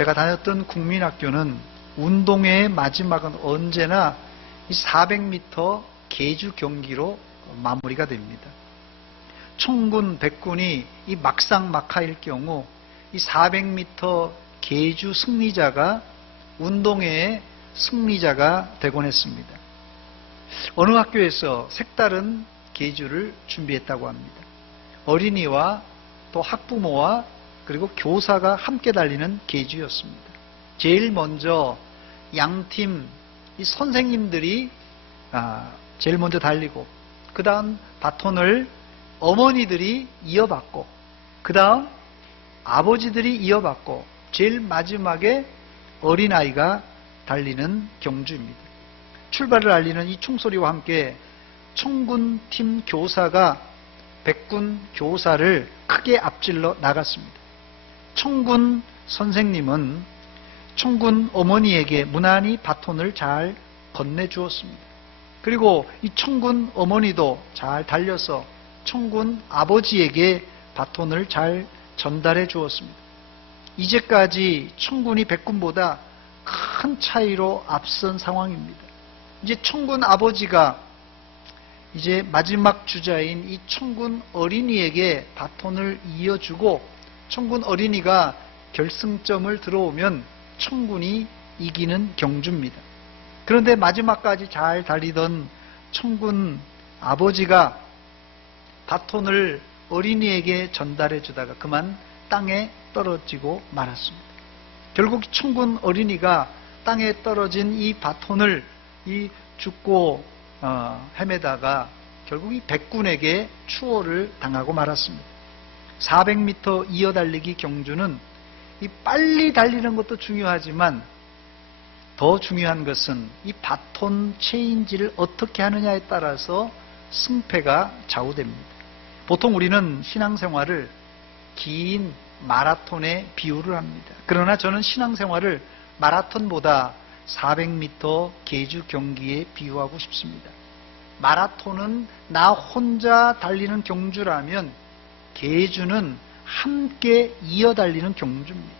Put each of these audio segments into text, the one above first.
제가 다녔던 국민학교는 운동회의 마지막은 언제나 이 400m 계주 경기로 마무리가 됩니다. 총군, 백군이 이 막상막하일 경우 이 400m 계주 승리자가 운동회의 승리자가 되곤 했습니다. 어느 학교에서 색다른 계주를 준비했다고 합니다. 어린이와 또 학부모와 그리고 교사가 함께 달리는 계주였습니다. 제일 먼저 양팀 이 선생님들이 제일 먼저 달리고, 그 다음 바톤을 어머니들이 이어받고, 그 다음 아버지들이 이어받고, 제일 마지막에 어린아이가 달리는 경주입니다. 출발을 알리는 이 총소리와 함께 총군팀 교사가 백군 교사를 크게 앞질러 나갔습니다. 총군 선생님은 총군 어머니에게 무난히 바톤을 잘 건네주었습니다. 그리고 이 총군 어머니도 잘 달려서 총군 아버지에게 바톤을 잘 전달해 주었습니다. 이제까지 총군이 백군보다 큰 차이로 앞선 상황입니다. 이제 총군 아버지가 이제 마지막 주자인 이 총군 어린이에게 바톤을 이어주고, 총군 어린이가 결승점을 들어오면 총군이 이기는 경주입니다. 그런데 마지막까지 잘 달리던 총군 아버지가 바톤을 어린이에게 전달해 주다가 그만 땅에 떨어지고 말았습니다. 결국 총군 어린이가 땅에 떨어진 이 바톤을 죽고 헤매다가 결국 이 백군에게 추월을 당하고 말았습니다. 400m 이어달리기 경주는 이 빨리 달리는 것도 중요하지만 더 중요한 것은 이 바톤 체인지를 어떻게 하느냐에 따라서 승패가 좌우됩니다. 보통 우리는 신앙생활을 긴 마라톤에 비유를 합니다. 그러나 저는 신앙생활을 마라톤보다 400m 계주 경기에 비유하고 싶습니다. 마라톤은 나 혼자 달리는 경주라면 계주는 함께 이어 달리는 경주입니다.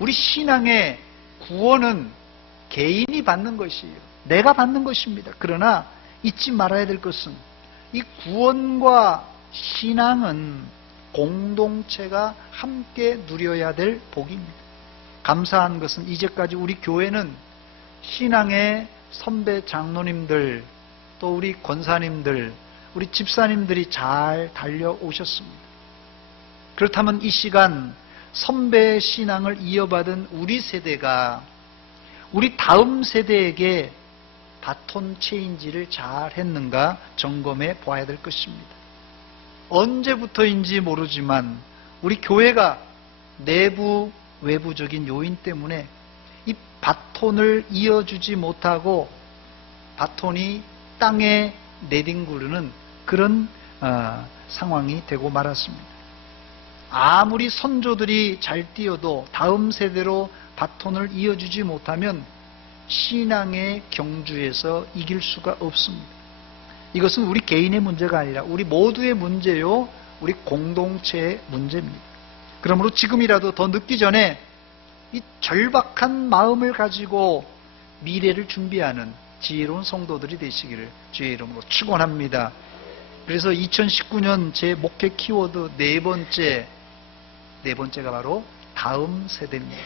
우리 신앙의 구원은 개인이 받는 것이에요. 내가 받는 것입니다. 그러나 잊지 말아야 될 것은 이 구원과 신앙은 공동체가 함께 누려야 될 복입니다. 감사한 것은 이제까지 우리 교회는 신앙의 선배 장로님들, 또 우리 권사님들, 우리 집사님들이 잘 달려오셨습니다. 그렇다면 이 시간 선배의 신앙을 이어받은 우리 세대가 우리 다음 세대에게 바톤 체인지를 잘 했는가 점검해 보아야 될 것입니다. 언제부터인지 모르지만 우리 교회가 내부 외부적인 요인 때문에 이 바톤을 이어주지 못하고 바톤이 땅에 내뒹구르는 그런 상황이 되고 말았습니다. 아무리 선조들이 잘 뛰어도 다음 세대로 바톤을 이어주지 못하면 신앙의 경주에서 이길 수가 없습니다. 이것은 우리 개인의 문제가 아니라 우리 모두의 문제요, 우리 공동체의 문제입니다. 그러므로 지금이라도 더 늦기 전에 이 절박한 마음을 가지고 미래를 준비하는 지혜로운 성도들이 되시기를 주의 이름으로 축원합니다. 그래서 2019년 제 목회 키워드 네 번째가 바로 다음 세대입니다.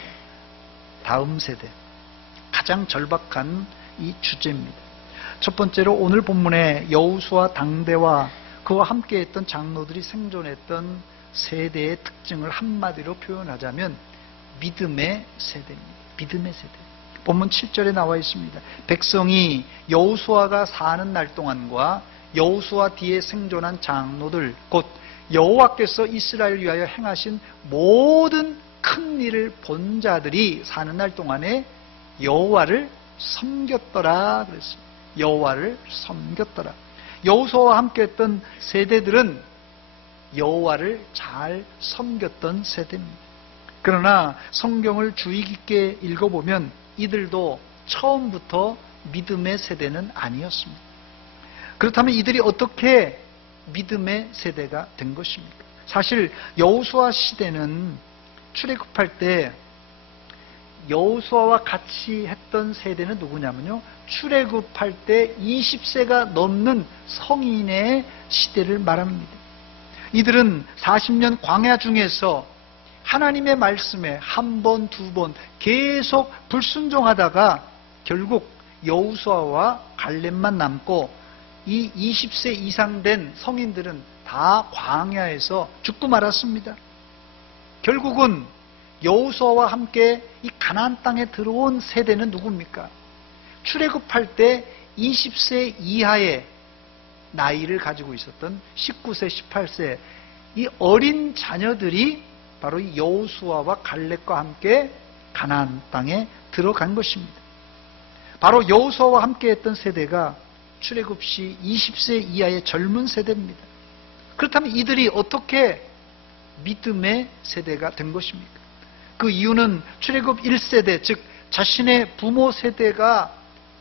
다음 세대. 가장 절박한 이 주제입니다. 첫 번째로 오늘 본문에 여호수아 당대와 그와 함께했던 장로들이 생존했던 세대의 특징을 한마디로 표현하자면 믿음의 세대입니다. 믿음의 세대. 본문 7절에 나와 있습니다. 백성이 여호수아가 사는 날 동안과 여호수아 뒤에 생존한 장로들, 곧 여호와께서 이스라엘을 위하여 행하신 모든 큰 일을 본 자들이 사는 날 동안에 여호와를 섬겼더라 그랬습니다. 여호와를 섬겼더라. 여호수아와 함께했던 세대들은 여호와를 잘 섬겼던 세대입니다. 그러나 성경을 주의 깊게 읽어보면 이들도 처음부터 믿음의 세대는 아니었습니다. 그렇다면 이들이 어떻게 믿음의 세대가 된 것입니까? 사실 여호수아 시대는 출애굽할 때 여호수아와 같이 했던 세대는 누구냐면요, 출애굽할 때 20세가 넘는 성인의 시대를 말합니다. 이들은 40년 광야 중에서 하나님의 말씀에 한 번, 두 번 계속 불순종하다가 결국 여호수아와 갈렙만 남고 이 20세 이상 된 성인들은 다 광야에서 죽고 말았습니다. 결국은 여호수아와 함께 이 가나안 땅에 들어온 세대는 누굽니까? 출애굽할 때 20세 이하의 나이를 가지고 있었던 19세, 18세 이 어린 자녀들이 바로 이 여호수아와 갈렙과 함께 가나안 땅에 들어간 것입니다. 바로 여호수아와 함께 했던 세대가 출애굽 시 20세 이하의 젊은 세대입니다. 그렇다면 이들이 어떻게 믿음의 세대가 된 것입니까? 그 이유는 출애굽 1세대, 즉 자신의 부모 세대가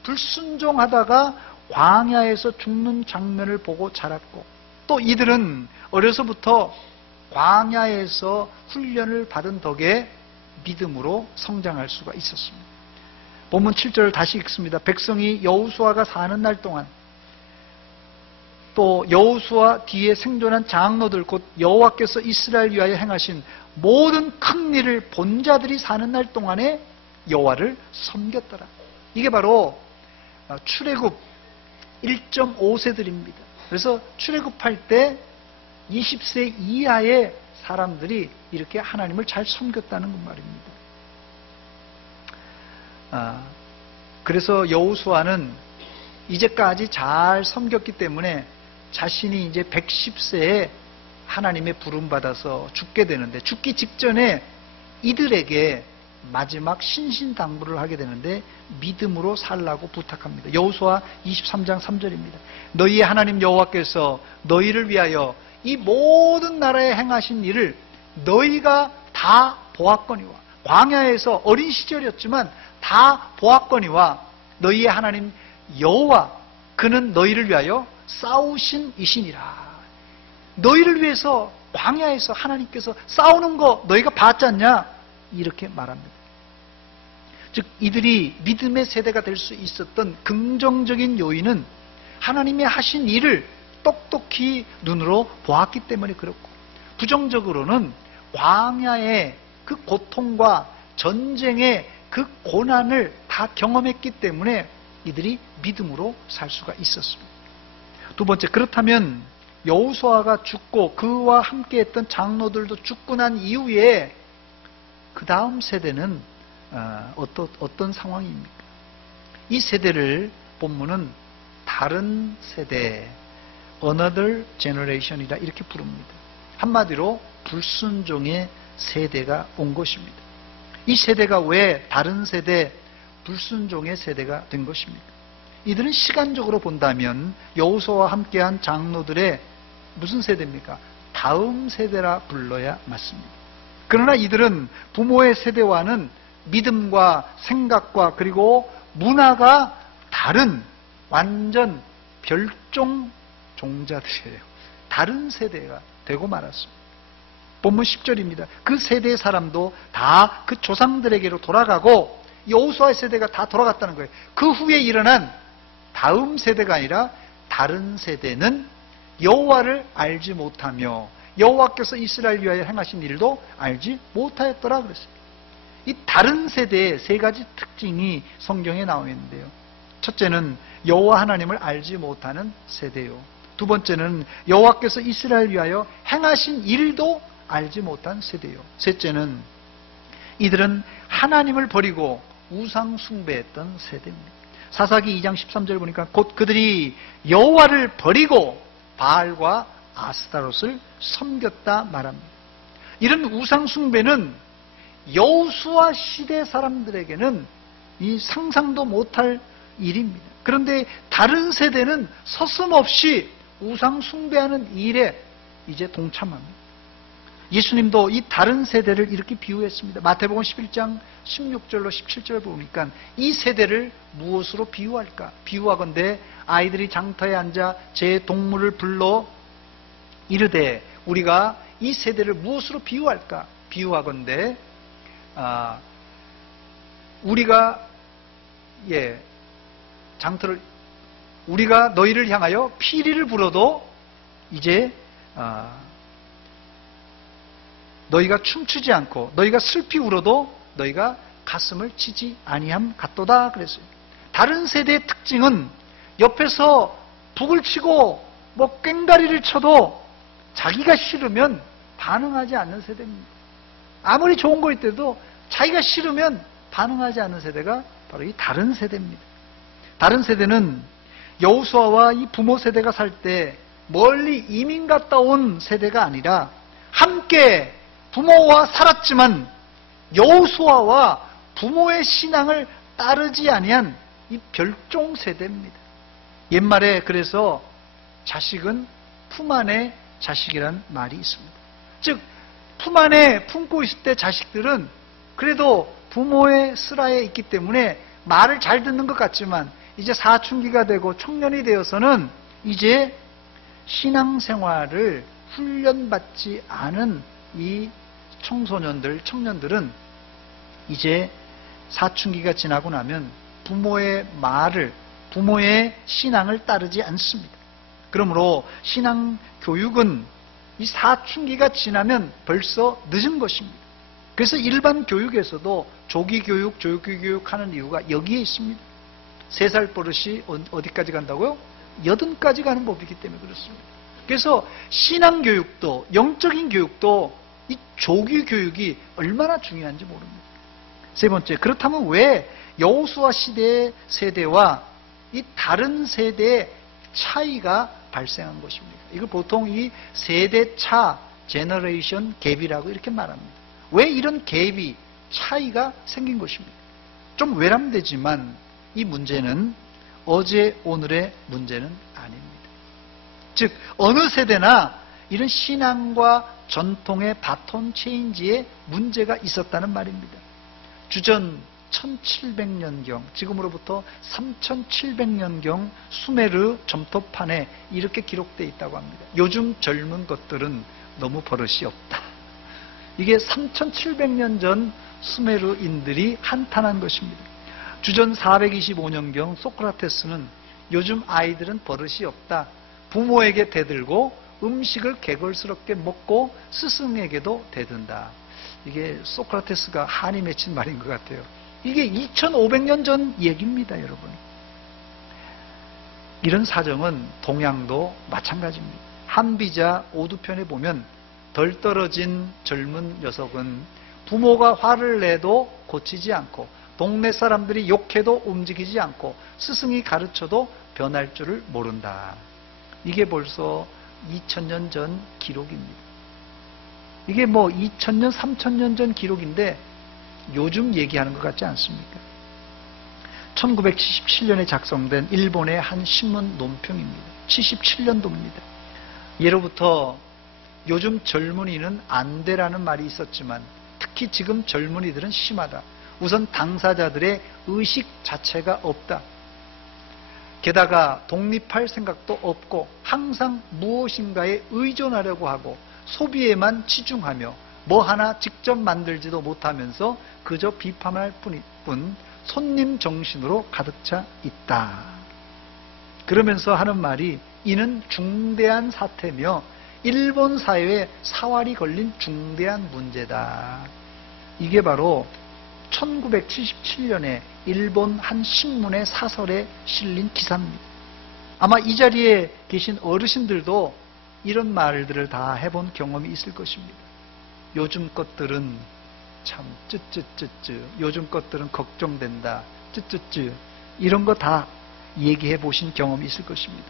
불순종하다가 광야에서 죽는 장면을 보고 자랐고, 또 이들은 어려서부터 광야에서 훈련을 받은 덕에 믿음으로 성장할 수가 있었습니다. 본문 7절을 다시 읽습니다. 백성이 여호수아가 사는 날 동안, 또 여호수아 뒤에 생존한 장로들 곧 여호와께서 이스라엘 위하여 행하신 모든 큰 일을 본 자들이 사는 날 동안에 여호와를 섬겼더라. 이게 바로 출애굽 1.5세들입니다. 그래서 출애굽할 때 20세 이하의 사람들이 이렇게 하나님을 잘 섬겼다는 것 말입니다. 그래서 여호수아는 이제까지 잘 섬겼기 때문에 자신이 이제 110세에 하나님의 부름받아서 죽게 되는데, 죽기 직전에 이들에게 마지막 신신당부를 하게 되는데 믿음으로 살라고 부탁합니다. 여호수아 23장 3절입니다. 너희의 하나님 여호와께서 너희를 위하여 이 모든 나라에 행하신 일을 너희가 다 보았거니와, 광야에서 어린 시절이었지만 다 보았거니와, 너희의 하나님 여호와 그는 너희를 위하여 싸우신 이시니라. 너희를 위해서 광야에서 하나님께서 싸우는 거 너희가 봤지 않냐? 이렇게 말합니다. 즉 이들이 믿음의 세대가 될 수 있었던 긍정적인 요인은 하나님이 하신 일을 똑똑히 눈으로 보았기 때문에 그렇고, 부정적으로는 광야의 그 고통과 전쟁의 그 고난을 다 경험했기 때문에 이들이 믿음으로 살 수가 있었습니다. 두 번째, 그렇다면 여호수아가 죽고 그와 함께했던 장로들도 죽고 난 이후에 그 다음 세대는 어떤 상황입니까? 이 세대를 본문은 다른 세대, another generation이라 이렇게 부릅니다. 한마디로 불순종의 세대가 온 것입니다. 이 세대가 왜 다른 세대, 불순종의 세대가 된 것입니까? 이들은 시간적으로 본다면 여호수아와 함께한 장로들의 무슨 세대입니까? 다음 세대라 불러야 맞습니다. 그러나 이들은 부모의 세대와는 믿음과 생각과 그리고 문화가 다른 완전 별종 종자들이에요. 다른 세대가 되고 말았습니다. 본문 10절입니다. 그 세대의 사람도 다 그 조상들에게로 돌아가고 여호수아의 세대가 다 돌아갔다는 거예요. 그 후에 일어난 다음 세대가 아니라 다른 세대는 여호와를 알지 못하며 여호와께서 이스라엘 위하여 행하신 일도 알지 못하였더라 그랬어요. 이 다른 세대의 세 가지 특징이 성경에 나와 있는데요. 첫째는 여호와 하나님을 알지 못하는 세대요. 두 번째는 여호와께서 이스라엘 위하여 행하신 일도 알지 못한 세대요. 셋째는 이들은 하나님을 버리고 우상 숭배했던 세대입니다. 사사기 2장 13절 보니까 곧 그들이 여호와를 버리고 바알과 아스타롯을 섬겼다 말합니다. 이런 우상 숭배는 여호수아 시대 사람들에게는 이 상상도 못할 일입니다. 그런데 다른 세대는 서슴없이 우상 숭배하는 일에 이제 동참합니다. 예수님도 이 다른 세대를 이렇게 비유했습니다. 마태복음 11장 16절로 17절 보니까 이 세대를 무엇으로 비유할까? 비유하건대 아이들이 장터에 앉아 제 동물을 불러 이르되 우리가 이 세대를 무엇으로 비유할까? 비유하건대 우리가 장터를 우리가 너희를 향하여 피리를 불어도 이제 너희가 춤추지 않고 너희가 슬피 울어도 너희가 가슴을 치지 아니함 같도다 그랬어요. 다른 세대의 특징은 옆에서 북을 치고 뭐 꽹가리를 쳐도 자기가 싫으면 반응하지 않는 세대입니다. 아무리 좋은 거 있대도 자기가 싫으면 반응하지 않는 세대가 바로 이 다른 세대입니다. 다른 세대는 여호수아와 이 부모 세대가 살 때 멀리 이민 갔다 온 세대가 아니라 함께 부모와 살았지만 여호수아와 부모의 신앙을 따르지 아니한 이 별종 세대입니다. 옛말에 그래서 자식은 품 안에 자식이란 말이 있습니다. 즉 품 안에 품고 있을 때 자식들은 그래도 부모의 슬하에 있기 때문에 말을 잘 듣는 것 같지만 이제 사춘기가 되고 청년이 되어서는 이제 신앙생활을 훈련받지 않은 이 청소년들, 청년들은 이제 사춘기가 지나고 나면 부모의 말을, 부모의 신앙을 따르지 않습니다. 그러므로 신앙 교육은 이 사춘기가 지나면 벌써 늦은 것입니다. 그래서 일반 교육에서도 조기 교육, 조기 교육 하는 이유가 여기에 있습니다. 3살 버릇이 어디까지 간다고요? 80까지 가는 법이기 때문에 그렇습니다. 그래서 신앙 교육도, 영적인 교육도 이 조기 교육이 얼마나 중요한지 모릅니다. 세 번째, 그렇다면 왜 여호수아 시대의 세대와 이 다른 세대의 차이가 발생한 것입니까? 이걸 보통 이 세대 차, 제너레이션 갭이라고 이렇게 말합니다. 왜 이런 갭이, 차이가 생긴 것입니까? 좀 외람되지만 이 문제는 어제 오늘의 문제는 아닙니다. 즉 어느 세대나 이런 신앙과 전통의 바톤 체인지에 문제가 있었다는 말입니다. 주전 1700년경, 지금으로부터 3700년경 수메르 점토판에 이렇게 기록되어 있다고 합니다. 요즘 젊은 것들은 너무 버릇이 없다. 이게 3700년 전 수메르인들이 한탄한 것입니다. 주전 425년경 소크라테스는 요즘 아이들은 버릇이 없다. 부모에게 대들고 음식을 개걸스럽게 먹고 스승에게도 대든다. 이게 소크라테스가 한이 맺힌 말인 것 같아요. 이게 2500년 전 얘기입니다, 여러분. 이런 사정은 동양도 마찬가지입니다. 한비자 오두편에 보면 덜 떨어진 젊은 녀석은 부모가 화를 내도 고치지 않고 동네 사람들이 욕해도 움직이지 않고 스승이 가르쳐도 변할 줄을 모른다. 이게 벌써 2000년 전 기록입니다. 이게 뭐 2000년, 3000년 전 기록인데 요즘 얘기하는 것 같지 않습니까? 1977년에 작성된 일본의 한 신문 논평입니다. 77년도입니다. 예로부터 요즘 젊은이는 안 돼라는 말이 있었지만 특히 지금 젊은이들은 심하다. 우선 당사자들의 의식 자체가 없다. 게다가 독립할 생각도 없고 항상 무엇인가에 의존하려고 하고 소비에만 치중하며 뭐 하나 직접 만들지도 못하면서 그저 비판할 뿐 손님 정신으로 가득 차 있다. 그러면서 하는 말이 이는 중대한 사태며 일본 사회에 사활이 걸린 중대한 문제다. 이게 바로 1977년에 일본 한 신문의 사설에 실린 기사입니다. 아마 이 자리에 계신 어르신들도 이런 말들을 다 해본 경험이 있을 것입니다. 요즘 것들은 참 쯔쯔쯔쯔, 요즘 것들은 걱정된다, 쯔쯔쯔, 이런 거 다 얘기해 보신 경험이 있을 것입니다.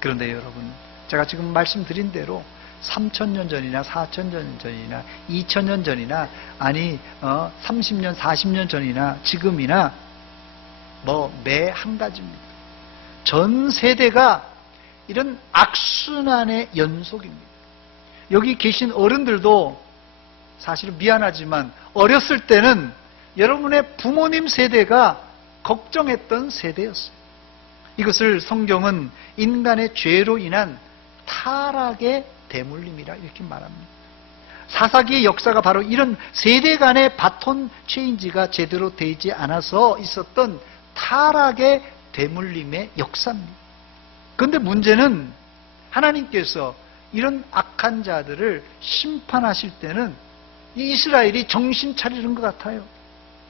그런데 여러분, 제가 지금 말씀드린 대로 3000년 전이나 4000년 전이나 2000년 전이나 아니 30년 40년 전이나 지금이나 뭐 매 한 가지입니다. 전 세대가 이런 악순환의 연속입니다. 여기 계신 어른들도 사실은 미안하지만 어렸을 때는 여러분의 부모님 세대가 걱정했던 세대였어요. 이것을 성경은 인간의 죄로 인한 타락의 대물림이라 이렇게 말합니다. 사사기의 역사가 바로 이런 세대 간의 바톤 체인지가 제대로 되지 않아서 있었던 타락의 되물림의 역사입니다. 그런데 문제는 하나님께서 이런 악한 자들을 심판하실 때는 이 이스라엘이 정신 차리는 것 같아요.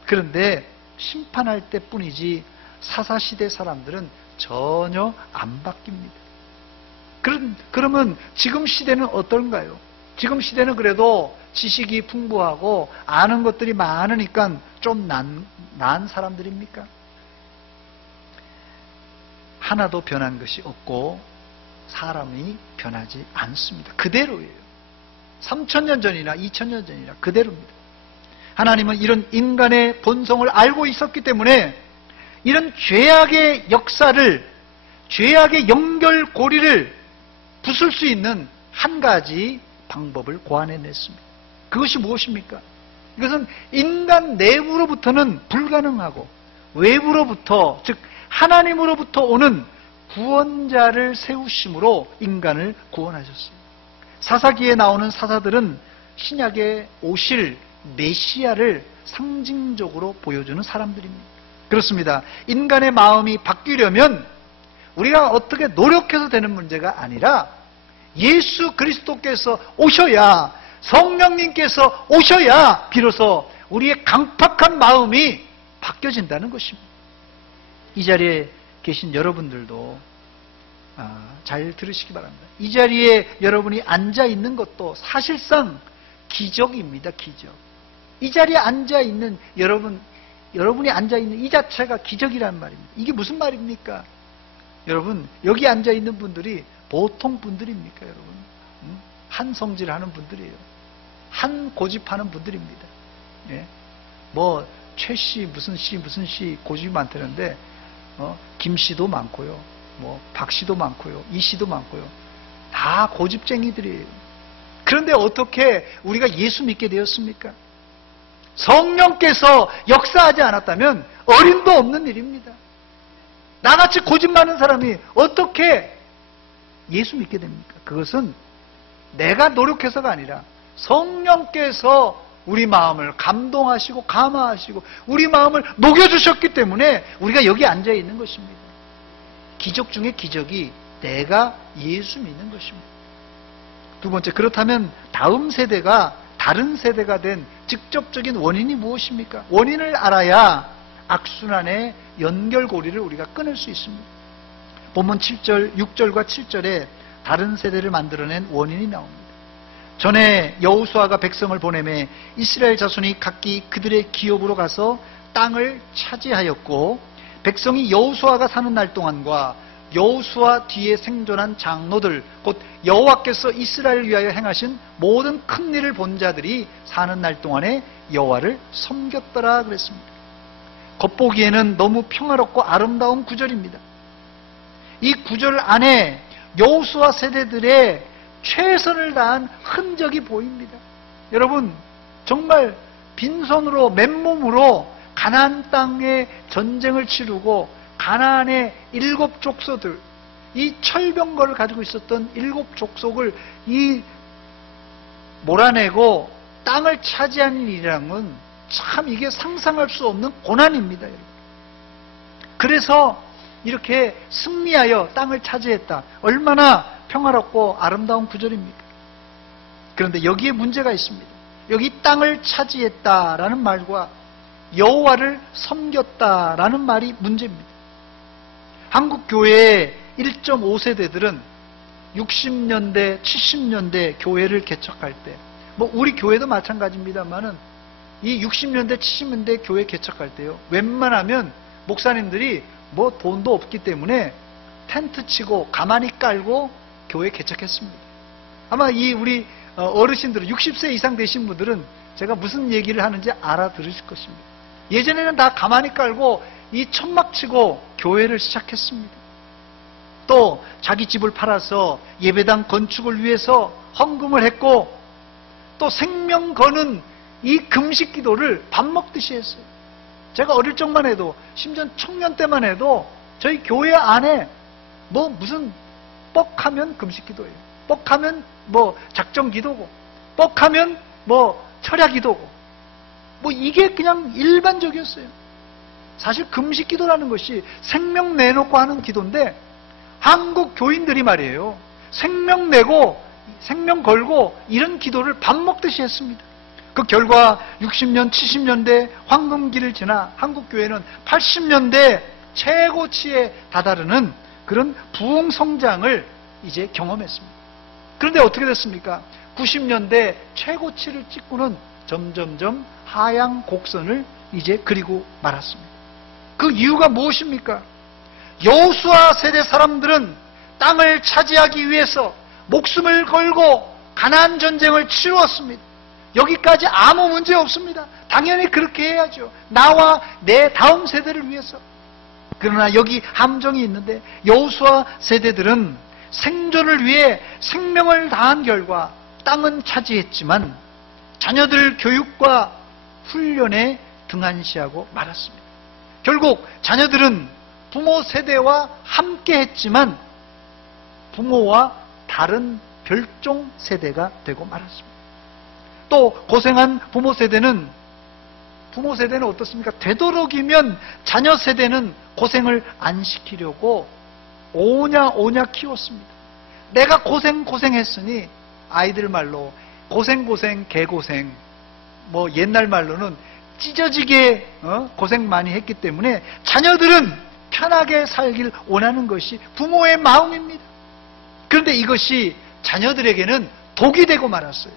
그런데 심판할 때뿐이지 사사시대 사람들은 전혀 안 바뀝니다. 그러면 지금 시대는 어떤가요? 지금 시대는 그래도 지식이 풍부하고 아는 것들이 많으니까 좀 나은 사람들입니까? 하나도 변한 것이 없고 사람이 변하지 않습니다. 그대로예요. 3000년 전이나 2000년 전이나 그대로입니다. 하나님은 이런 인간의 본성을 알고 있었기 때문에 이런 죄악의 역사를, 죄악의 연결고리를 부술 수 있는 한 가지 방법을 고안해냈습니다. 그것이 무엇입니까? 이것은 인간 내부로부터는 불가능하고 외부로부터, 즉 하나님으로부터 오는 구원자를 세우심으로 인간을 구원하셨습니다. 사사기에 나오는 사사들은 신약에 오실 메시아를 상징적으로 보여주는 사람들입니다. 그렇습니다. 인간의 마음이 바뀌려면 우리가 어떻게 노력해서 되는 문제가 아니라 예수 그리스도께서 오셔야, 성령님께서 오셔야 비로소 우리의 강팍한 마음이 바뀌어진다는 것입니다. 이 자리에 계신 여러분들도 잘 들으시기 바랍니다. 이 자리에 여러분이 앉아 있는 것도 사실상 기적입니다. 기적. 이 자리에 앉아 있는 여러분이 앉아 있는 이 자체가 기적이라는 말입니다. 이게 무슨 말입니까? 여러분, 여기 앉아 있는 분들이 보통 분들입니까, 여러분? 한 성질하는 분들이에요. 한 고집하는 분들입니다. 예? 뭐 최씨 무슨 씨 고집이 많다는데 김씨도 많고요, 뭐 박씨도 많고요, 이씨도 많고요. 다 고집쟁이들이에요. 그런데 어떻게 우리가 예수 믿게 되었습니까? 성령께서 역사하지 않았다면 어림도 없는 일입니다. 나같이 고집 많은 사람이 어떻게 예수 믿게 됩니까? 그것은 내가 노력해서가 아니라 성령께서 우리 마음을 감동하시고 감화하시고 우리 마음을 녹여주셨기 때문에 우리가 여기 앉아 있는 것입니다. 기적 중에 기적이 내가 예수 믿는 것입니다. 두 번째, 그렇다면 다음 세대가 다른 세대가 된 직접적인 원인이 무엇입니까? 원인을 알아야 악순환의 연결고리를 우리가 끊을 수 있습니다. 본문 7절, 6절과 7절에 다른 세대를 만들어낸 원인이 나옵니다. 전에 여호수아가 백성을 보내매 이스라엘 자손이 각기 그들의 기업으로 가서 땅을 차지하였고, 백성이 여호수아가 사는 날 동안과 여호수아 뒤에 생존한 장로들, 곧 여호와께서 이스라엘을 위하여 행하신 모든 큰 일을 본 자들이 사는 날 동안에 여호와를 섬겼더라 그랬습니다. 겉보기에는 너무 평화롭고 아름다운 구절입니다. 이 구절 안에 여호수아 세대들의 최선을 다한 흔적이 보입니다. 여러분, 정말 빈손으로 맨몸으로 가나안 땅에 전쟁을 치르고 가나안의 7 족속들, 이 철병거를 가지고 있었던 7 족속을 몰아내고 땅을 차지하는 일이라는 건 참 이게 상상할 수 없는 고난입니다. 여러분. 그래서 이렇게 승리하여 땅을 차지했다. 얼마나 평화롭고 아름다운 구절입니까? 그런데 여기에 문제가 있습니다. 여기 땅을 차지했다라는 말과 여호와를 섬겼다라는 말이 문제입니다. 한국 교회의 1.5세대들은 60년대, 70년대 교회를 개척할 때, 뭐 우리 교회도 마찬가지입니다만은 이 60년대, 70년대 교회 개척할 때요, 웬만하면 목사님들이 뭐 돈도 없기 때문에 텐트 치고 가만히 깔고 교회 개척했습니다. 아마 이 우리 어르신들은 60세 이상 되신 분들은 제가 무슨 얘기를 하는지 알아들으실 것입니다. 예전에는 다 가만히 깔고 이 천막 치고 교회를 시작했습니다. 또 자기 집을 팔아서 예배당 건축을 위해서 헌금을 했고, 또 생명 거는 이 금식 기도를 밥 먹듯이 했어요. 제가 어릴 적만 해도, 심지어 청년 때만 해도 저희 교회 안에 뭐 무슨 뻑하면 금식 기도예요. 뻑하면 뭐 작정 기도고, 뻑하면 철야 기도고, 이게 그냥 일반적이었어요. 사실 금식 기도라는 것이 생명 내놓고 하는 기도인데, 한국 교인들이 말이에요, 생명 내고 생명 걸고 이런 기도를 밥 먹듯이 했습니다. 그 결과 60년, 70년대 황금기를 지나 한국 교회는 80년대 최고치에 다다르는 그런 부흥 성장을 이제 경험했습니다. 그런데 어떻게 됐습니까? 90년대 최고치를 찍고는 점점점 하향 곡선을 이제 그리고 말았습니다. 그 이유가 무엇입니까? 여호수아 세대 사람들은 땅을 차지하기 위해서 목숨을 걸고 가나안 전쟁을 치루었습니다. 여기까지 아무 문제 없습니다. 당연히 그렇게 해야죠. 나와 내 다음 세대를 위해서. 그러나 여기 함정이 있는데, 여호수아 세대들은 생존을 위해 생명을 다한 결과 땅은 차지했지만 자녀들 교육과 훈련에 등한시하고 말았습니다. 결국 자녀들은 부모 세대와 함께 했지만 부모와 다른 별종 세대가 되고 말았습니다. 또 고생한 부모 세대는 어떻습니까? 되도록이면 자녀 세대는 고생을 안 시키려고 오냐 키웠습니다. 내가 고생했으니 아이들 말로 고생 개고생, 옛날 말로는 찢어지게 고생 많이 했기 때문에 자녀들은 편하게 살길 원하는 것이 부모의 마음입니다. 그런데 이것이 자녀들에게는 독이 되고 말았어요.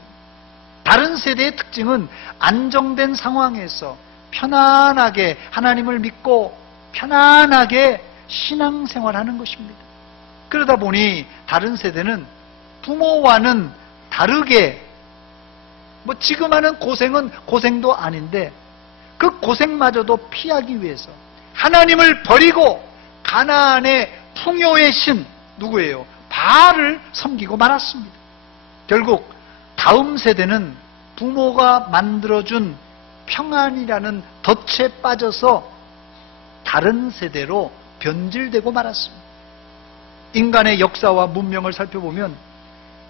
다른 세대의 특징은 안정된 상황에서 편안하게 하나님을 믿고 편안하게 신앙생활하는 것입니다. 그러다 보니 다른 세대는 부모와는 다르게 지금 하는 고생은 고생도 아닌데 그 고생마저도 피하기 위해서 하나님을 버리고 가나안의 풍요의 신 누구예요? 바알을 섬기고 말았습니다. 결국 다음 세대는 부모가 만들어준 평안이라는 덫에 빠져서 다른 세대로 변질되고 말았습니다. 인간의 역사와 문명을 살펴보면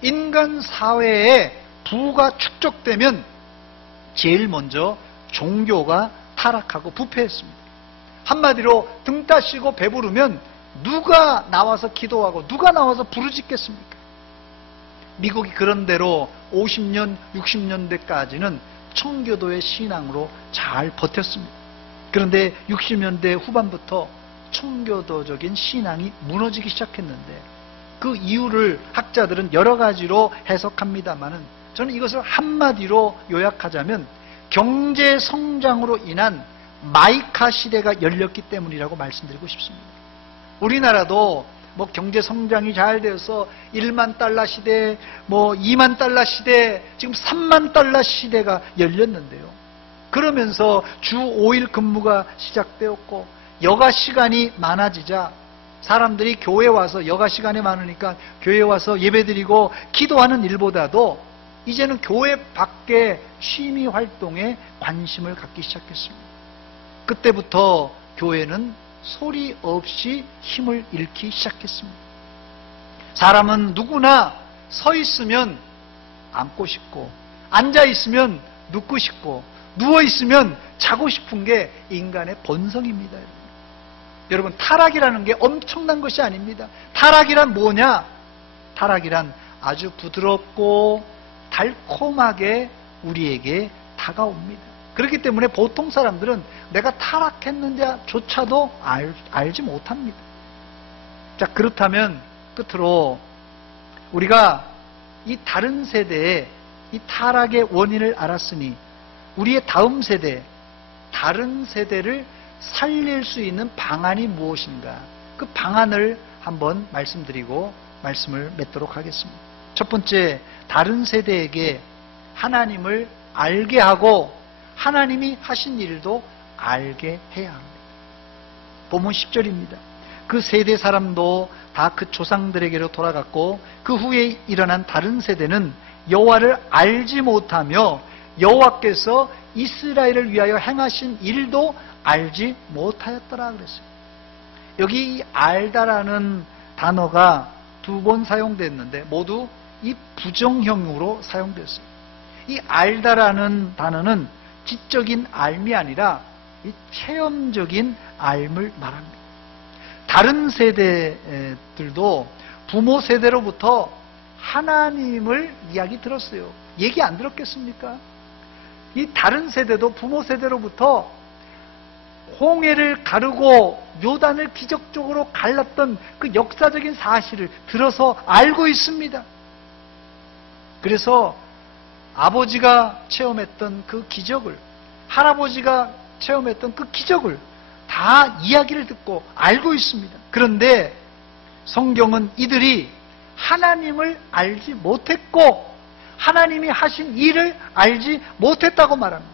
인간 사회에 부가 축적되면 제일 먼저 종교가 타락하고 부패했습니다. 한마디로 등 따시고 배부르면 누가 나와서 기도하고 누가 나와서 부르짖겠습니까? 미국이 그런 대로 50년, 60년대까지는 청교도의 신앙으로 잘 버텼습니다. 그런데 60년대 후반부터 청교도적인 신앙이 무너지기 시작했는데 그 이유를 학자들은 여러 가지로 해석합니다만은 저는 이것을 한마디로 요약하자면 경제 성장으로 인한 마이카 시대가 열렸기 때문이라고 말씀드리고 싶습니다. 우리나라도 경제 성장이 잘 되어서 1만 달러 시대, 2만 달러 시대, 지금 3만 달러 시대가 열렸는데요. 그러면서 주 5일 근무가 시작되었고 여가 시간이 많아지자 사람들이 교회 와서 여가 시간이 많으니까 교회 와서 예배드리고 기도하는 일보다도 이제는 교회 밖에 취미 활동에 관심을 갖기 시작했습니다. 그때부터 교회는 소리 없이 힘을 잃기 시작했습니다. 사람은 누구나 서 있으면 앉고 싶고 앉아 있으면 눕고 싶고 누워 있으면 자고 싶은 게 인간의 본성입니다. 여러분, 타락이라는 게 엄청난 것이 아닙니다. 타락이란 뭐냐? 타락이란 아주 부드럽고 달콤하게 우리에게 다가옵니다. 그렇기 때문에 보통 사람들은 내가 타락했는지조차도 알지 못합니다. 자, 그렇다면 끝으로 우리가 이 다른 세대의 이 타락의 원인을 알았으니 우리의 다음 세대, 다른 세대를 살릴 수 있는 방안이 무엇인가? 그 방안을 한번 말씀드리고 말씀을 맺도록 하겠습니다. 첫 번째, 다른 세대에게 하나님을 알게 하고 하나님이 하신 일도 알게 해야 합니다. 본문 10절입니다. 그 세대 사람도 다 그 조상들에게로 돌아갔고 그 후에 일어난 다른 세대는 여호와를 알지 못하며 여호와께서 이스라엘을 위하여 행하신 일도 알지 못하였더라 그랬어요. 여기 알다라는 단어가 2번 사용됐는데 모두 이 부정형으로 사용됐어요. 이 알다라는 단어는 지적인 알미 아니라 이 체험적인 알을 말합니다. 다른 세대들도 부모 세대로부터 하나님을 이야기 들었어요. 얘기 안 들었겠습니까? 이 다른 세대도 부모 세대로부터 홍해를 가르고 요단을 기적적으로 갈랐던 그 역사적인 사실을 들어서 알고 있습니다. 그래서 아버지가 체험했던 그 기적을, 할아버지가 체험했던 그 기적을 다 이야기를 듣고 알고 있습니다. 그런데 성경은 이들이 하나님을 알지 못했고 하나님이 하신 일을 알지 못했다고 말합니다.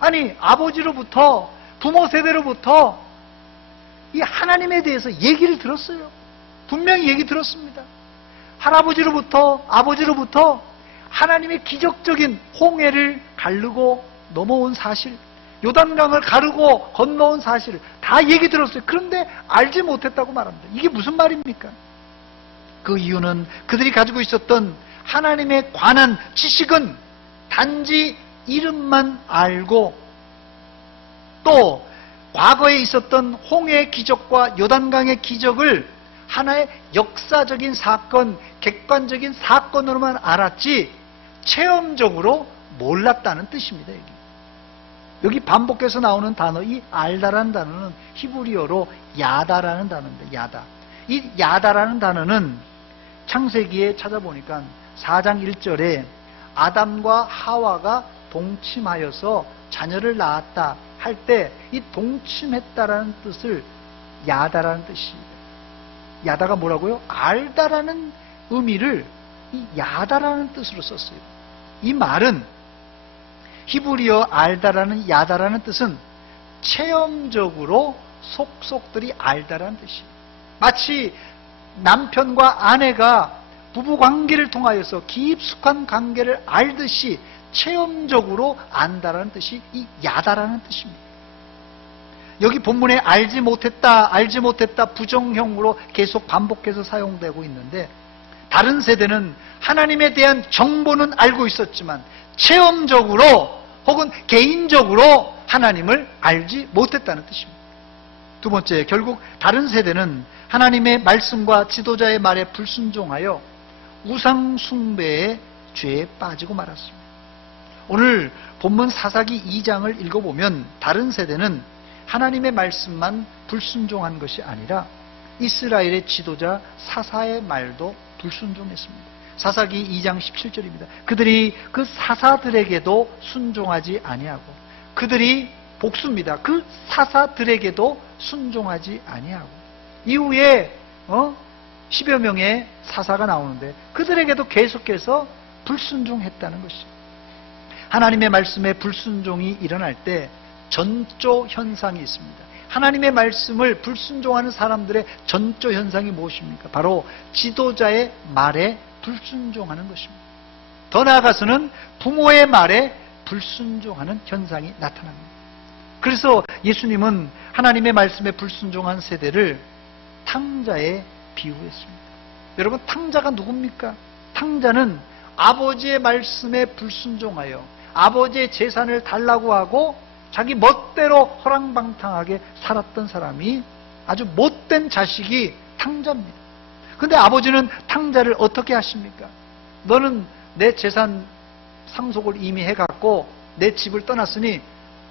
아니, 아버지로부터, 부모 세대로부터 이 하나님에 대해서 얘기를 들었어요. 분명히 얘기 들었습니다. 할아버지로부터, 아버지로부터 하나님의 기적적인 홍해를 가르고 넘어온 사실, 요단강을 가르고 건너온 사실을 다 얘기 들었어요. 그런데 알지 못했다고 말합니다. 이게 무슨 말입니까? 그 이유는 그들이 가지고 있었던 하나님에 관한 지식은 단지 이름만 알고, 또 과거에 있었던 홍해의 기적과 요단강의 기적을 하나의 역사적인 사건, 객관적인 사건으로만 알았지 체험적으로 몰랐다는 뜻입니다. 여기 반복해서 나오는 단어, 이 알다라는 단어는 히브리어로 야다라는 단어입니다. 야다. 이 야다라는 단어는 창세기에 찾아보니까 4장 1절에 아담과 하와가 동침하여서 자녀를 낳았다 할 때 이 동침했다라는 뜻을 야다라는 뜻입니다. 야다가 뭐라고요? 알다라는 의미를 이 야다라는 뜻으로 썼어요. 이 말은 히브리어 알다라는 야다라는 뜻은 체험적으로 속속들이 알다라는 뜻이에요. 마치 남편과 아내가 부부관계를 통하여서 깊숙한 관계를 알듯이 체험적으로 안다라는 뜻이 이 야다라는 뜻입니다. 여기 본문에 알지 못했다, 알지 못했다 부정형으로 계속 반복해서 사용되고 있는데, 다른 세대는 하나님에 대한 정보는 알고 있었지만 체험적으로 혹은 개인적으로 하나님을 알지 못했다는 뜻입니다. 두 번째, 결국 다른 세대는 하나님의 말씀과 지도자의 말에 불순종하여 우상 숭배의 죄에 빠지고 말았습니다. 오늘 본문 사사기 2장을 읽어보면 다른 세대는 하나님의 말씀만 불순종한 것이 아니라 이스라엘의 지도자 사사의 말도 불순종했습니다. 사사기 2장 17절입니다. 그들이 그 사사들에게도 순종하지 아니하고, 그들이 복수입니다. 그 사사들에게도 순종하지 아니하고, 이후에 10여 명의 사사가 나오는데 그들에게도 계속해서 불순종했다는 것입니다. 하나님의 말씀에 불순종이 일어날 때 전조 현상이 있습니다. 하나님의 말씀을 불순종하는 사람들의 전조 현상이 무엇입니까? 바로 지도자의 말에 불순종하는 것입니다. 더 나아가서는 부모의 말에 불순종하는 현상이 나타납니다. 그래서 예수님은 하나님의 말씀에 불순종한 세대를 탕자에 비유했습니다. 여러분, 탕자가 누굽니까? 탕자는 아버지의 말씀에 불순종하여 아버지의 재산을 달라고 하고 자기 멋대로 허랑방탕하게 살았던 사람이, 아주 못된 자식이 탕자입니다. 근데 아버지는 탕자를 어떻게 하십니까? 너는 내 재산 상속을 이미 해갖고 내 집을 떠났으니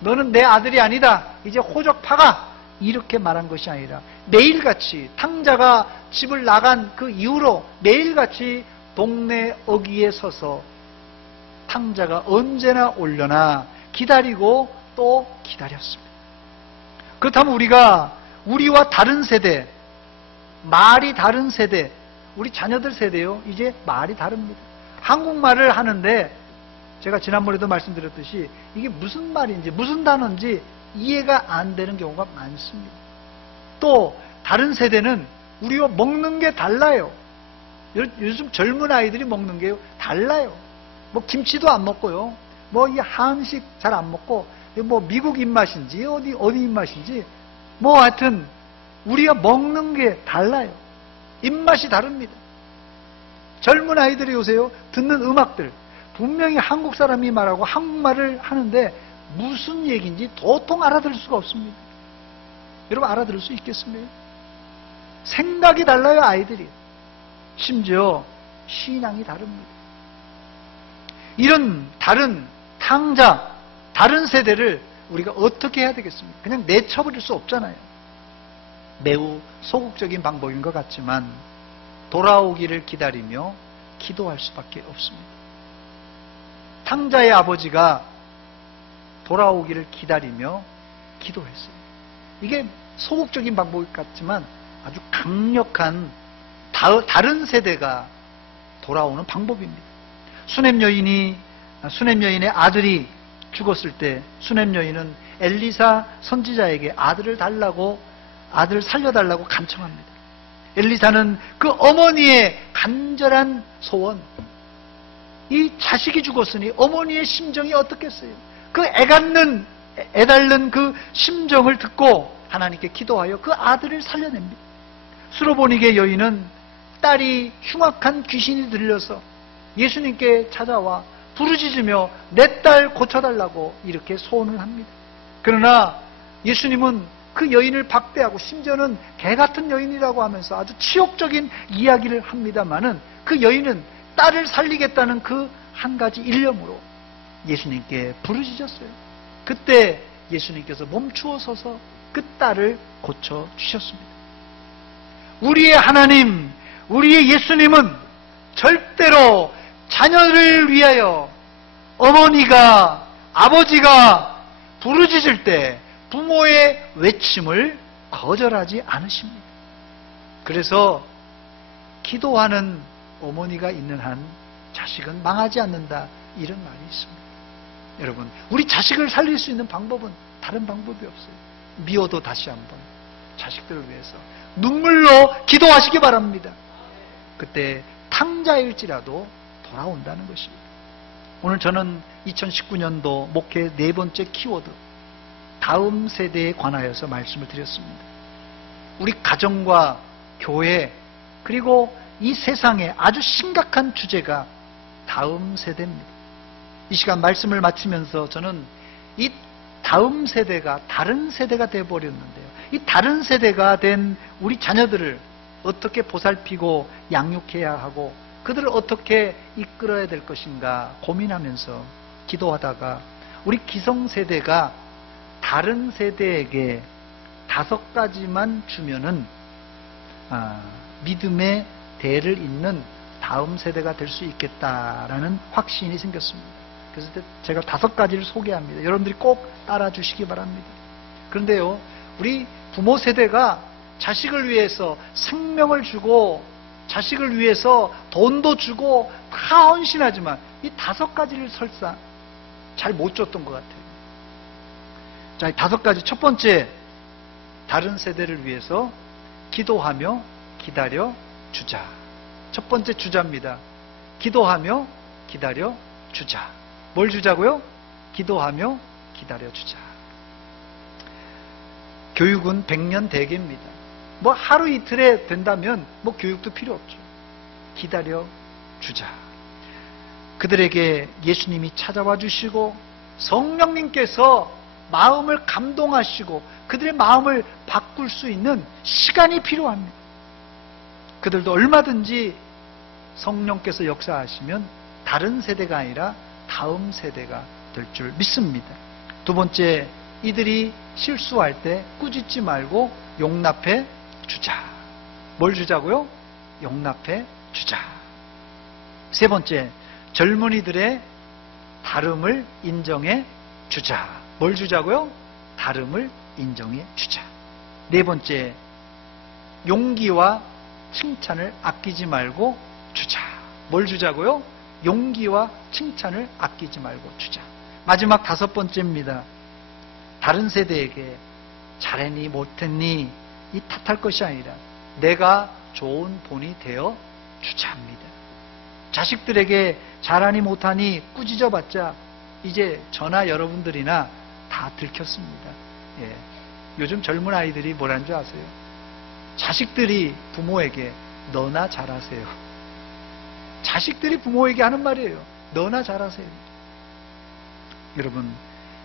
너는 내 아들이 아니다. 이제 호적 파가. 이렇게 말한 것이 아니라 매일같이, 탕자가 집을 나간 그 이후로 매일같이 동네 어귀에 서서 탕자가 언제나 오려나 기다리고 또 기다렸습니다. 그렇다면 우리와 다른 세대, 말이 다른 세대, 우리 자녀들 세대요, 이제 말이 다릅니다. 한국말을 하는데 제가 지난번에도 말씀드렸듯이 이게 무슨 말인지 무슨 단어인지 이해가 안 되는 경우가 많습니다. 또 다른 세대는 우리와 먹는 게 달라요. 요즘 젊은 아이들이 먹는 게 달라요. 뭐 김치도 안 먹고요, 뭐 이 한식 잘 안 먹고, 뭐 미국 입맛인지 어디 입맛인지, 뭐 하여튼 우리가 먹는 게 달라요. 입맛이 다릅니다. 젊은 아이들이 요새요 듣는 음악들 분명히 한국 사람이 말하고 한국말을 하는데 무슨 얘기인지 도통 알아들을 수가 없습니다. 여러분 알아들을 수 있겠습니까? 생각이 달라요, 아이들이. 심지어 신앙이 다릅니다. 이런 다른 탕자, 다른 세대를 우리가 어떻게 해야 되겠습니까? 그냥 내쳐버릴 수 없잖아요. 매우 소극적인 방법인 것 같지만 돌아오기를 기다리며 기도할 수밖에 없습니다. 탕자의 아버지가 돌아오기를 기다리며 기도했어요. 이게 소극적인 방법 같지만 아주 강력한 다른 세대가 돌아오는 방법입니다. 수넴 여인의 아들이 죽었을 때 수넴 여인은 엘리사 선지자에게 아들을 살려달라고 간청합니다. 엘리사는 그 어머니의 간절한 소원, 이 자식이 죽었으니 어머니의 심정이 어떻겠어요? 그 애달는 그 심정을 듣고 하나님께 기도하여 그 아들을 살려냅니다. 수로보니게 여인은 딸이 흉악한 귀신이 들려서 예수님께 찾아와 부르짖으며 내 딸 고쳐달라고 이렇게 소원을 합니다. 그러나 예수님은 그 여인을 박대하고 심지어는 개같은 여인이라고 하면서 아주 치욕적인 이야기를 합니다마는 그 여인은 딸을 살리겠다는 그 한 가지 일념으로 예수님께 부르짖었어요. 그때 예수님께서 멈추어 서서 그 딸을 고쳐주셨습니다. 우리의 하나님, 우리의 예수님은 절대로 자녀를 위하여 어머니가, 아버지가 부르짖을 때 부모의 외침을 거절하지 않으십니다. 그래서 기도하는 어머니가 있는 한 자식은 망하지 않는다, 이런 말이 있습니다. 여러분, 우리 자식을 살릴 수 있는 방법은 다른 방법이 없어요. 미워도 다시 한번 자식들을 위해서 눈물로 기도하시기 바랍니다. 그때 탕자일지라도 돌아온다는 것입니다. 오늘 저는 2019년도 목회 4번째 키워드, 다음 세대에 관하여서 말씀을 드렸습니다. 우리 가정과 교회, 그리고 이 세상에 아주 심각한 주제가 다음 세대입니다. 이 시간 말씀을 마치면서 저는 이 다음 세대가 다른 세대가 되어버렸는데요. 이 다른 세대가 된 우리 자녀들을 어떻게 보살피고 양육해야 하고 그들을 어떻게 이끌어야 될 것인가 고민하면서 기도하다가 우리 기성세대가 다른 세대에게 5가지만 주면은 믿음의 대를 잇는 다음 세대가 될 수 있겠다라는 확신이 생겼습니다. 그래서 제가 5가지를 소개합니다. 여러분들이 꼭 따라주시기 바랍니다. 그런데요, 우리 부모 세대가 자식을 위해서 생명을 주고 자식을 위해서 돈도 주고 다 헌신하지만 이 5가지를 설사 잘 못 줬던 것 같아요. 자, 이 5가지. 첫 번째, 다른 세대를 위해서 기도하며 기다려 주자. 첫 번째 주자입니다. 기도하며 기다려 주자. 뭘 주자고요? 기도하며 기다려 주자. 교육은 100년 대계입니다. 뭐 하루 이틀에 된다면 뭐 교육도 필요 없죠. 기다려 주자. 그들에게 예수님이 찾아와 주시고 성령님께서 마음을 감동하시고 그들의 마음을 바꿀 수 있는 시간이 필요합니다. 그들도 얼마든지 성령께서 역사하시면 다른 세대가 아니라 다음 세대가 될 줄 믿습니다. 두 번째, 이들이 실수할 때 꾸짖지 말고 용납해 주자. 뭘 주자고요? 용납해 주자. 세 번째, 젊은이들의 다름을 인정해 주자. 뭘 주자고요? 다름을 인정해 주자. 네 번째, 용기와 칭찬을 아끼지 말고 주자. 뭘 주자고요? 용기와 칭찬을 아끼지 말고 주자. 마지막 5번째입니다. 다른 세대에게 잘했니 못했니 이 탓할 것이 아니라 내가 좋은 본이 되어 주자입니다. 자식들에게 잘하니 못하니 꾸짖어봤자 이제 저나 여러분들이나 다 들켰습니다. 예. 요즘 젊은 아이들이 뭐라는 줄 아세요? 자식들이 부모에게 너나 잘하세요. 자식들이 부모에게 하는 말이에요. 너나 잘하세요. 여러분,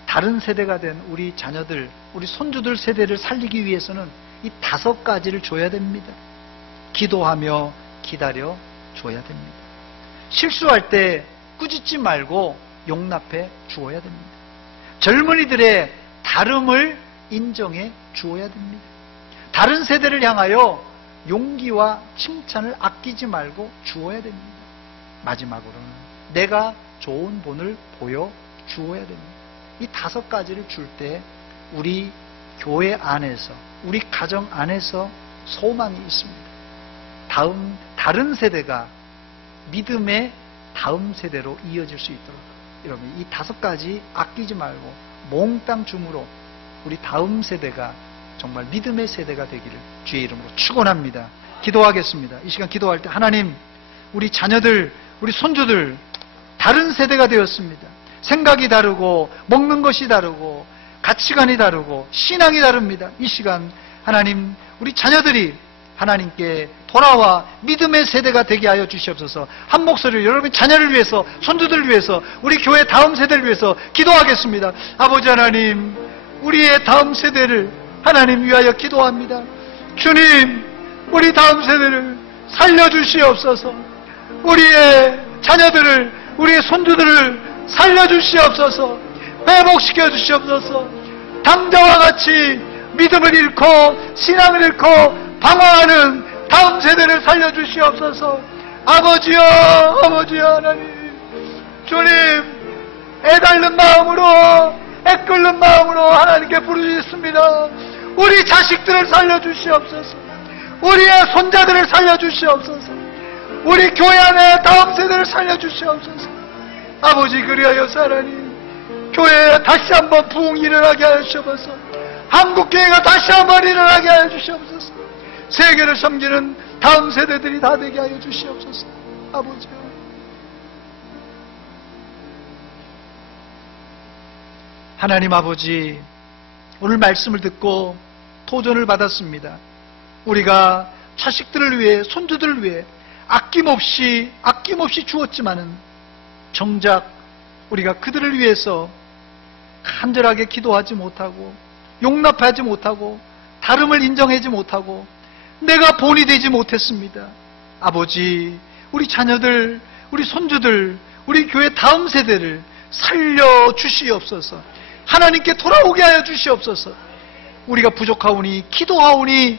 다른 세대가 된 우리 자녀들, 우리 손주들 세대를 살리기 위해서는 이 5가지를 줘야 됩니다. 기도하며 기다려 줘야 됩니다. 실수할 때 꾸짖지 말고 용납해 주어야 됩니다. 젊은이들의 다름을 인정해 주어야 됩니다. 다른 세대를 향하여 용기와 칭찬을 아끼지 말고 주어야 됩니다. 마지막으로는 내가 좋은 본을 보여 주어야 됩니다. 이 5가지를 줄 때 우리 교회 안에서, 우리 가정 안에서 소망이 있습니다. 다른 세대가 믿음의 다음 세대로 이어질 수 있도록 여러분, 이 5가지 아끼지 말고 몽땅 줌으로 우리 다음 세대가 정말 믿음의 세대가 되기를 주의 이름으로 축원합니다. 기도하겠습니다. 이 시간 기도할 때 하나님, 우리 자녀들, 우리 손주들 다른 세대가 되었습니다. 생각이 다르고 먹는 것이 다르고 가치관이 다르고 신앙이 다릅니다. 이 시간 하나님, 우리 자녀들이 하나님께 돌아와 믿음의 세대가 되게 하여 주시옵소서. 한 목소리로 여러분 자녀를 위해서, 손주들을 위해서, 우리 교회 다음 세대를 위해서 기도하겠습니다. 아버지 하나님, 우리의 다음 세대를 하나님 위하여 기도합니다. 주님, 우리 다음 세대를 살려주시옵소서. 우리의 자녀들을, 우리의 손주들을 살려주시옵소서. 회복시켜 주시옵소서. 당자와 같이 믿음을 잃고 신앙을 잃고 방황하는 다음 세대를 살려주시옵소서. 아버지여, 아버지여 하나님, 주님, 애달는 마음으로, 애끓는 마음으로 하나님께 부르짖습니다. 우리 자식들을 살려주시옵소서. 우리의 손자들을 살려주시옵소서. 우리 교회 안에 다음 세대를 살려주시옵소서. 아버지, 그리하여서 하나님, 교회에 다시 한번 부흥이 일어나게 하여 주시옵소서. 한국교회가 다시 한번 일어나게 하여 주시옵소서. 세계를 섬기는 다음 세대들이 다 되게 하여 주시옵소서. 아버지, 하나님 아버지, 오늘 말씀을 듣고 도전을 받았습니다. 우리가 자식들을 위해, 손주들을 위해 아낌없이 주었지만은 정작 우리가 그들을 위해서 간절하게 기도하지 못하고 용납하지 못하고 다름을 인정하지 못하고 내가 본이 되지 못했습니다. 아버지, 우리 자녀들, 우리 손주들, 우리 교회 다음 세대를 살려주시옵소서. 하나님께 돌아오게 하여 주시옵소서. 우리가 부족하오니 기도하오니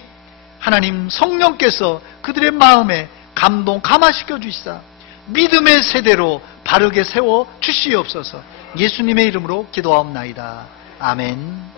하나님 성령께서 그들의 마음에 감동 감화시켜 주시사 믿음의 세대로 바르게 세워 주시옵소서. 예수님의 이름으로 기도하옵나이다. 아멘.